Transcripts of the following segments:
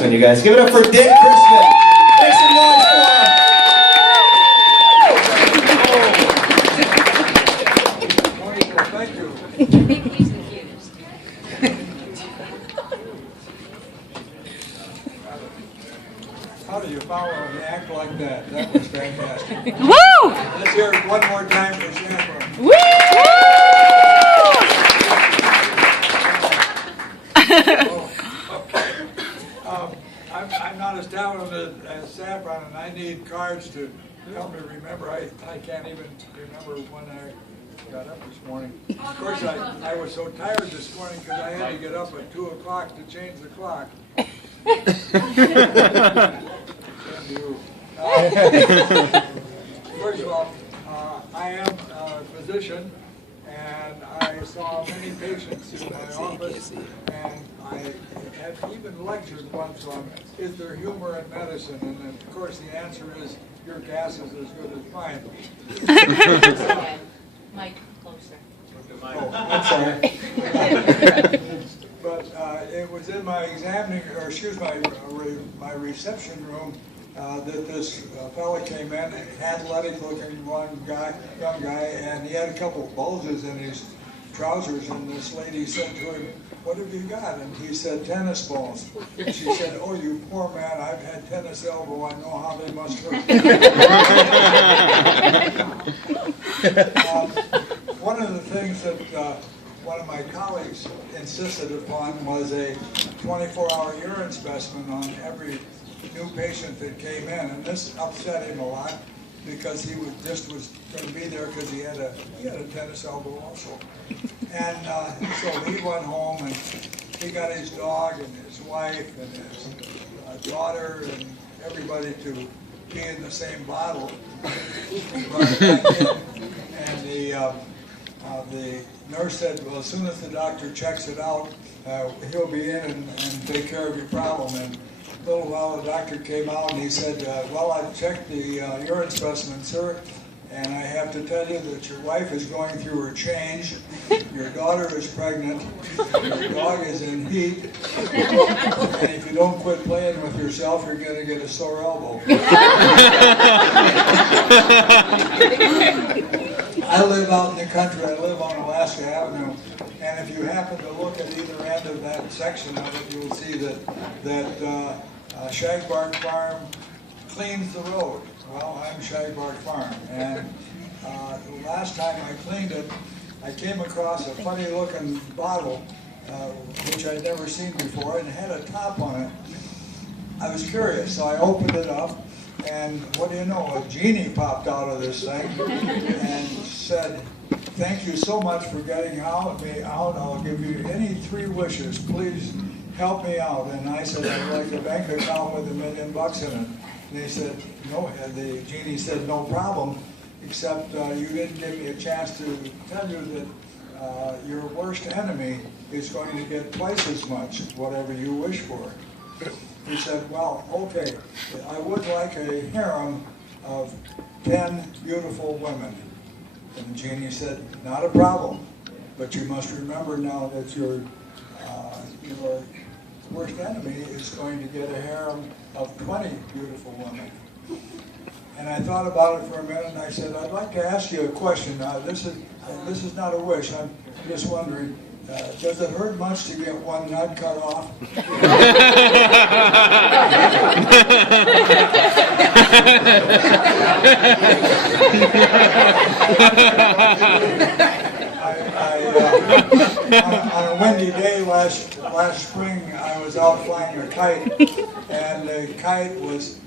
You guys, give it up for Dick Crissman. Make some noise for him. Thank you. I think he's the cutest. How do you follow an act like that? That was fantastic. Woo! Let's hear it one more time for Sanford. Woo! I'm not as talented as Saffron, and I need cards to help me remember. I can't even remember when I got up this morning. Of course, I was so tired this morning because I had to get up at 2 o'clock to change the clock. First of all, I am a physician, and I saw many patients in my office, and I had even lectured once on, is there humor in medicine? And of course the answer is, your gas is as good as mine. Mike, closer. Oh, I'm sorry. But it was in my my reception room that this fella came in, athletic-looking young guy, and he had a couple of bulges in his trousers, and this lady said to him, "What have you got?" And he said, "Tennis balls." And she said, "Oh, you poor man, I've had tennis elbow, I know how they must hurt." One of the things that one of my colleagues insisted upon was a 24-hour urine specimen on every new patient that came in, and this upset him a lot because he was going to be there because he had a tennis elbow also. And so he went home and he got his dog and his wife and his daughter and everybody to be in the same bottle. And the nurse said, well, as soon as the doctor checks it out, he'll be in and take care of your problem. And a little while the doctor came out and he said, well, I've checked the urine specimen, sir, and I have to tell you that your wife is going through her change, your daughter is pregnant, your dog is in heat, and if you don't quit playing with yourself, you're going to get a sore elbow. I live out in the country. I live on Alaska Avenue, and if you happen to look at either end of that section of it, you'll see that Shagbark Farm cleans the road. Well, I'm Shagbark Farm, and the last time I cleaned it, I came across a funny-looking bottle, which I'd never seen before, and it had a top on it. I was curious, so I opened it up, and what do you know, a genie popped out of this thing and said, "Thank you so much for getting me out. I'll give you any 3 wishes. Please help me out." And I said, "I'd like a bank account with $1 million in it." And they said, "No." The genie said, "No problem, except you didn't give me a chance to tell you that your worst enemy is going to get twice as much, whatever you wish for." He said, "Well, okay, I would like a harem of 10 beautiful women." And the genie said, "Not a problem, but you must remember now that your worst enemy is going to get a harem of 20 beautiful women." And I thought about it for a minute, and I said, "I'd like to ask you a question. Now, this is not a wish. I'm just wondering, does it hurt much to get one nut cut off?" On a windy day last spring, I was out flying a kite, and the kite was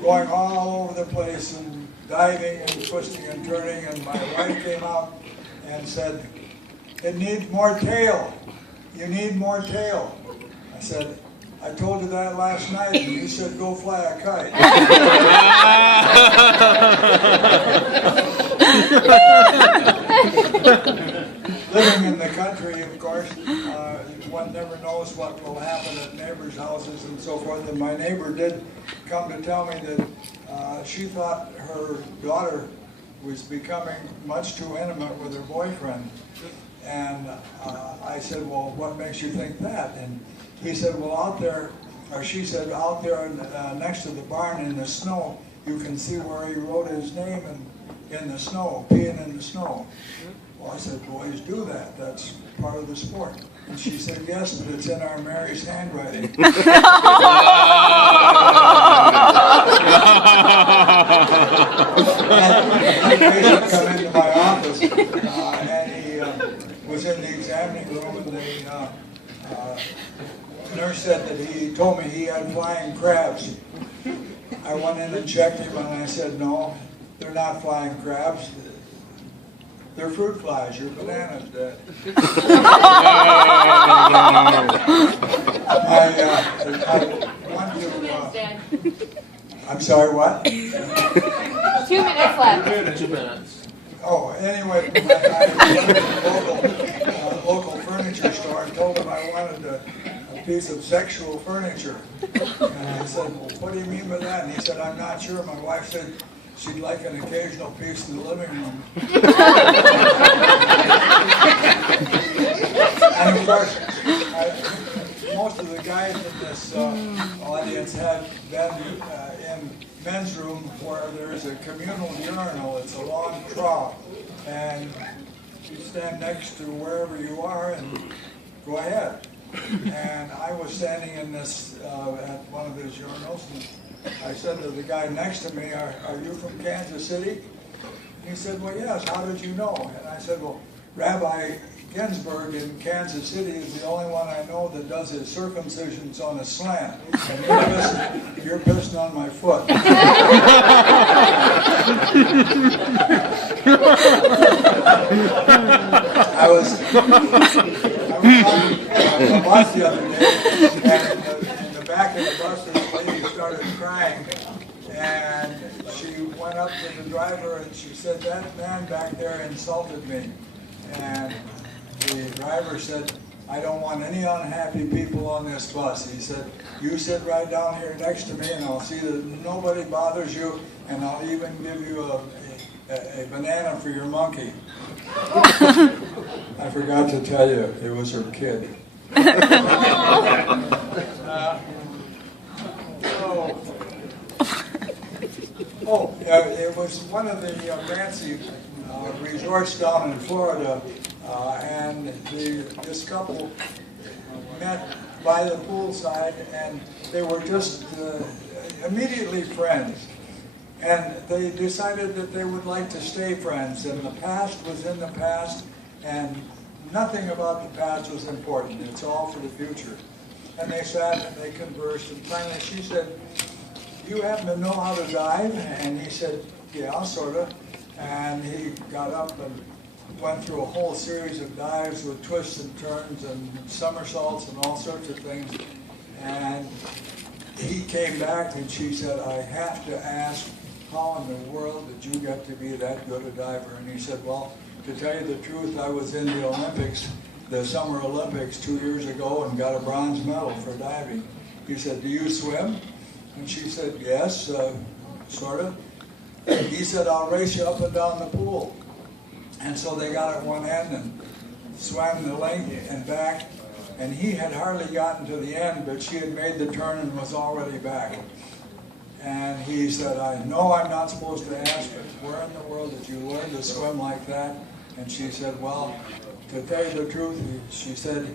going all over the place and diving and twisting and turning, and my wife came out and said, "It needs more tail. You need more tail." I said, "I told you that last night, and you said go fly a kite." Living in the country, of course, one never knows what will happen at neighbors' houses and so forth. And my neighbor did come to tell me that she thought her daughter was becoming much too intimate with her boyfriend. And I said, "Well, what makes you think that?" And he said, "Well, out there or she said, out there next to the barn in the snow, you can see where he wrote his name in the snow, peeing in the snow. Well, I said, boys do that. That's part of the sport. And she said, yes, but it's in our Mary's handwriting. That patient come into my office, and he was in the examining room, and the nurse said that he told me he had flying crabs. I went in and checked him, and I said, no, they're not flying crabs. They're fruit flies. Your banana's dead. I want to, 2 minutes, Dad. I'm sorry, what? 2 minutes left. 2 minutes. Oh, anyway, I went to the local furniture store and told him I wanted a piece of sexual furniture. And I said, well, what do you mean by that? And he said, I'm not sure. My wife said she'd like an occasional piece in the living room. And of course, most of the guys in this audience had been in men's room where there's a communal urinal. It's a long trough, and you stand next to wherever you are and go ahead. And I was standing in this at one of these urinals, and I said to the guy next to me, are you from Kansas City? And he said, well, yes, how did you know? And I said, well, Rabbi Ginsburg in Kansas City is the only one I know that does his circumcisions on a slant. And you're pissing on my foot. I was on the bus the other day, and in the back of the bus, this lady started crying, and she went up to the driver and she said, that man back there insulted me. And the driver said, I don't want any unhappy people on this bus. He said, you sit right down here next to me and I'll see that nobody bothers you, and I'll even give you a banana for your monkey. I forgot to tell you, it was her kid. It was one of the fancy resorts down in Florida, and this couple met by the poolside, and they were just immediately friends. And they decided that they would like to stay friends, and the past was in the past, and nothing about the past was important. It's all for the future. And they sat and they conversed, and finally she said, you happen to know how to dive? And he said, yeah, sort of. And he got up and went through a whole series of dives with twists and turns and somersaults and all sorts of things. And he came back and she said, I have to ask, how in the world did you get to be that good a diver? And he said, well, to tell you the truth, I was in the Olympics, the Summer Olympics 2 years ago, and got a bronze medal for diving. He said, do you swim? And she said, yes, sort of. He said, I'll race you up and down the pool. And so they got at one end and swam the length and back. And he had hardly gotten to the end, but she had made the turn and was already back. And he said, I know I'm not supposed to ask, but where in the world did you learn to swim like that? And she said, well, to tell you the truth, she said,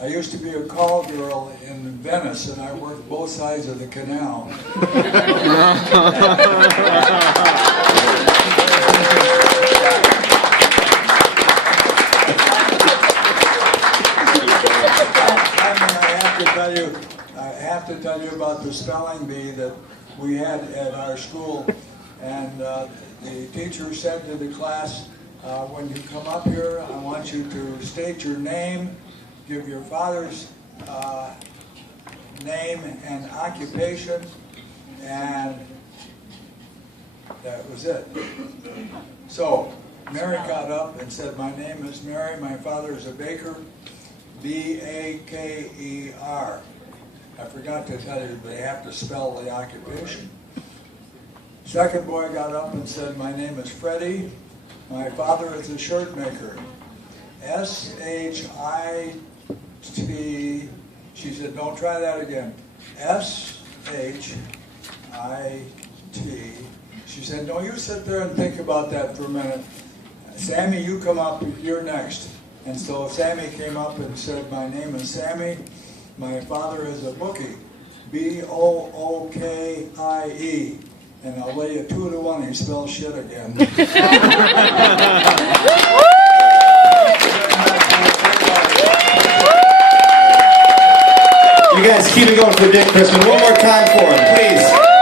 I used to be a call girl in Venice, and I worked both sides of the canal. I have to tell you about the spelling bee that we had at our school, and the teacher said to the class, when you come up here, I want you to state your name, give your father's name and occupation, and that was it. So Mary got up and said, my name is Mary, my father is a baker, B-A-K-E-R. I forgot to tell you, they have to spell the occupation. Second boy got up and said, my name is Freddie, my father is a shirt maker. S-H-I-T, she said, don't try that again. S-H-I-T. She said, no, you sit there and think about that for a minute. Sammy, you come up, you're next. And so Sammy came up and said, my name is Sammy. My father is a bookie. B-O-O-K-I-E. And I'll lay you 2 to 1, he spells shit again. You guys keep it going for Dick Crissman. One more time for him, please.